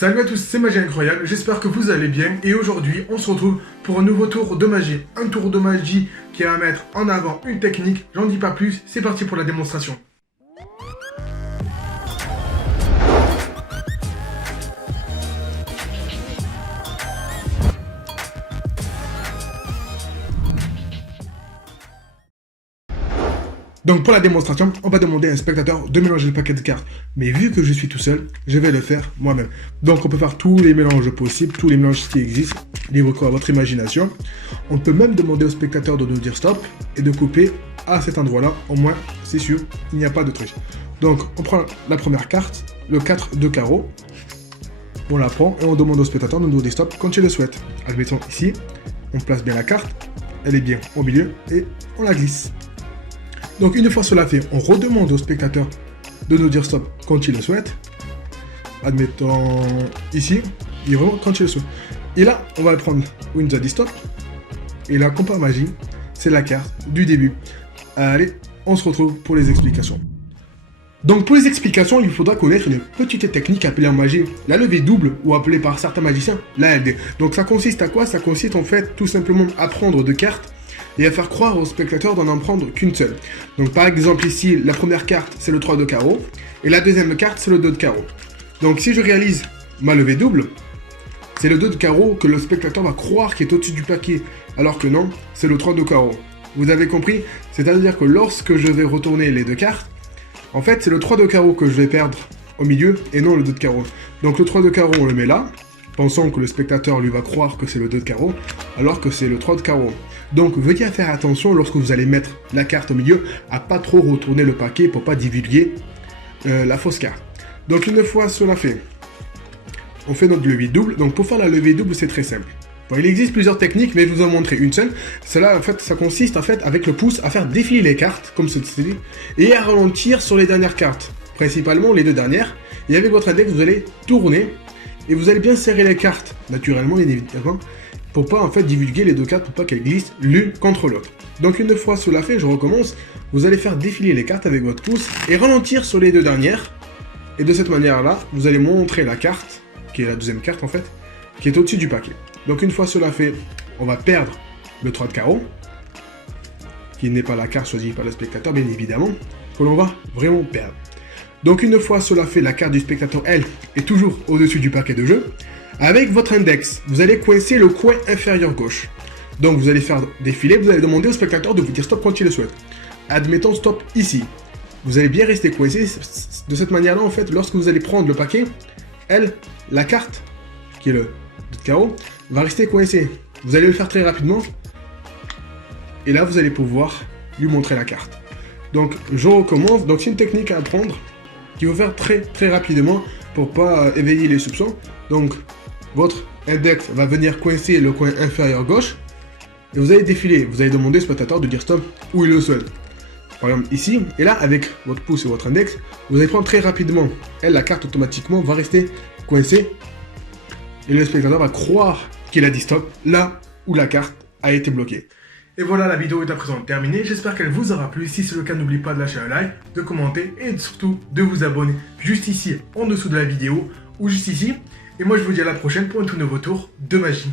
Salut à tous, c'est Magie Incroyable, j'espère que vous allez bien et aujourd'hui on se retrouve pour un nouveau tour de magie. Un tour de magie qui va mettre en avant une technique, j'en dis pas plus, c'est parti pour la démonstration. Donc pour la démonstration, on va demander à un spectateur de mélanger le paquet de cartes. Mais vu que je suis tout seul, je vais le faire moi-même. Donc on peut faire tous les mélanges possibles, tous les mélanges qui existent, libre quoi à votre imagination. On peut même demander au spectateur de nous dire stop et de couper à cet endroit-là. Au moins, c'est sûr, il n'y a pas de triche. Donc on prend la première carte, le 4 de carreau. On la prend et on demande au spectateur de nous dire stop quand il le souhaite. Admettons ici, on place bien la carte, elle est bien au milieu et on la glisse. Donc une fois cela fait, on redemande au spectateur de nous dire stop quand il le souhaite. Admettons ici, et vraiment quand il le souhaite. Et là, on va prendre où il nous a dit stop. Et là, comme par magie, c'est la carte du début. Allez, on se retrouve pour les explications. Donc pour les explications, il faudra connaître une petite technique appelée en magie la levée double ou appelée par certains magiciens la LD. Donc ça consiste à quoi? Ça consiste en fait tout simplement à prendre deux cartes et à faire croire au spectateur d'en prendre qu'une seule. Donc par exemple ici, la première carte c'est le 3 de carreau et la deuxième carte c'est le 2 de carreau. Donc si je réalise ma levée double, c'est le 2 de carreau que le spectateur va croire qui est au-dessus du paquet, alors que non, c'est le 3 de carreau. Vous avez compris? C'est-à-dire que lorsque je vais retourner les deux cartes, en fait c'est le 3 de carreau que je vais perdre au milieu et non le 2 de carreau. Donc le 3 de carreau on le met là, pensant que le spectateur lui va croire que c'est le 2 de carreau, alors que c'est le 3 de carreau. Donc veuillez faire attention lorsque vous allez mettre la carte au milieu, à pas trop retourner le paquet pour pas divulguer la fausse carte. Donc une fois cela fait, on fait notre levée double. Donc pour faire la levée double, c'est très simple. Bon, il existe plusieurs techniques, mais je vous en montrer une seule. Cela, en fait, ça consiste en fait avec le pouce à faire défiler les cartes, comme ceci, et à ralentir sur les dernières cartes, principalement les deux dernières. Et avec votre index, vous allez tourner et vous allez bien serrer les cartes, naturellement, bien évidemment, pour pas en fait divulguer les deux cartes, pour pas qu'elles glissent l'une contre l'autre. Donc une fois cela fait, je recommence. Vous allez faire défiler les cartes avec votre pouce et ralentir sur les deux dernières. Et de cette manière-là, vous allez montrer la carte, qui est la deuxième carte en fait, qui est au-dessus du paquet. Donc une fois cela fait, on va perdre le 3 de carreau, qui n'est pas la carte choisie par le spectateur, bien évidemment, que l'on va vraiment perdre. Donc une fois cela fait, la carte du spectateur, elle, est toujours au-dessus du paquet de jeu. Avec votre index, vous allez coincer le coin inférieur gauche. Donc vous allez faire défiler, vous allez demander au spectateur de vous dire stop quand il le souhaite. Admettons stop ici. Vous allez bien rester coincé. De cette manière-là, en fait, lorsque vous allez prendre le paquet, elle, la carte, qui est le 2 de carreau, va rester coincée. Vous allez le faire très rapidement. Et là, vous allez pouvoir lui montrer la carte. Donc je recommence. Donc c'est une technique à apprendre qu'il faut faire très rapidement pour pas éveiller les soupçons. Donc votre index va venir coincer le coin inférieur gauche et vous allez défiler. Vous allez demander au spectateur de dire stop où il le souhaite. Par exemple ici, et là avec votre pouce et votre index, vous allez prendre très rapidement. Elle, la carte automatiquement va rester coincée et le spectateur va croire qu'il a dit stop là où la carte a été bloquée. Et voilà, la vidéo est à présent terminée, j'espère qu'elle vous aura plu. Si c'est le cas, n'oubliez pas de lâcher un like, de commenter et surtout de vous abonner juste ici en dessous de la vidéo ou juste ici. Et moi je vous dis à la prochaine pour un tout nouveau tour de magie.